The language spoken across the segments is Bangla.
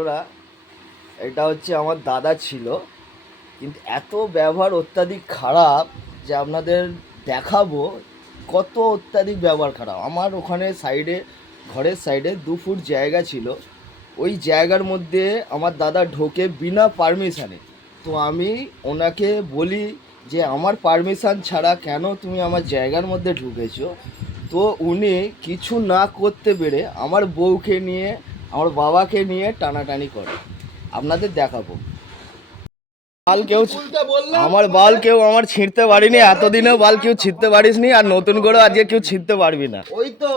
ওরা এটা হচ্ছে আমার দাদা ছিল, কিন্তু এত ব্যবহার অত্যাধিক খারাপ যে আপনাদের দেখাবো কত অত্যাধিক ব্যবহার খারাপ। আমার ওখানে সাইডে, ঘরের সাইডে 2 ফুট জায়গা ছিল, ওই জায়গার মধ্যে আমার দাদা ঢোকে বিনা পারমিশানে। তো আমি ওনাকে বলি যে আমার পারমিশান ছাড়া কেন তুমি আমার জায়গার মধ্যে ঢুকেছো। তো উনি কিছু না করতে পেরে আমার বউকে নিয়ে, আমার বাবাকে নিয়ে টানাটানি করে। আপনাদের দেখাবো। বাল কেউ, আমার বাল কেউ আমার ছিঁড়তে পারিনি, এতদিনেও বাল কেউ ছিঁড়তে পারিসনি, আর নতুন করে আজকে কেউ ছিঁড়তে পারবি না। ওই তো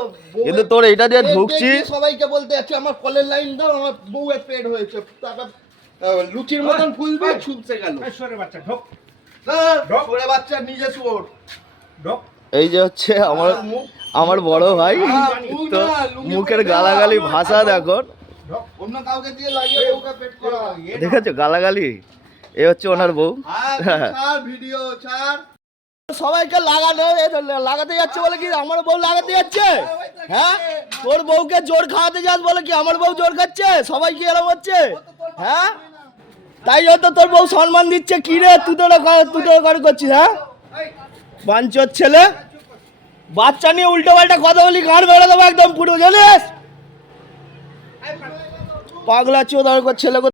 কিন্তু তোর এটা দিয়ে ঢুকছি, সবাইকে বলতে যাচ্ছে আমার কলের লাইন দাও, আমার বউয়ের পেট হয়েছে, টাকা লুচির মতন ফুলবে, ছুপছে গেল। সরে বাচ্চা ঢোক, সরে বাচ্চা নিজে শুয়োর ঢোক। এই যে হচ্ছে আমার বড় ভাই, তো মুখের গালাগালি ভাষা দেখো, অন্য কাউকে দিয়ে লাগিয়ে বউকে পেট করা। দেখেছো গালাগালি? এ হচ্ছে ওনার বউ। ছাড় ভিডিও ছাড়। সবাইকে লাগাতে যাচ্ছে বলে কি আমার বউ লাগাতে যাচ্ছে? হ্যাঁ, তোর বউকে জোর খাওয়াতে যাস বলে কি আমার বউ জোর খাচ্ছে? সবাই কি এরকম হচ্ছে? হ্যাঁ, তাই হয়তো তোর বউ সম্মান দিচ্ছে। কি রে তুই তো করছিস? হ্যাঁ, বাঞ্চোর ছেলে, বাচ্চা নিয়ে উল্টো পাল্টা কথা বলি, ঘাড় বেড়ে দেবো একদম পুরো, জানিস? পাগলা চোদার ছেলে।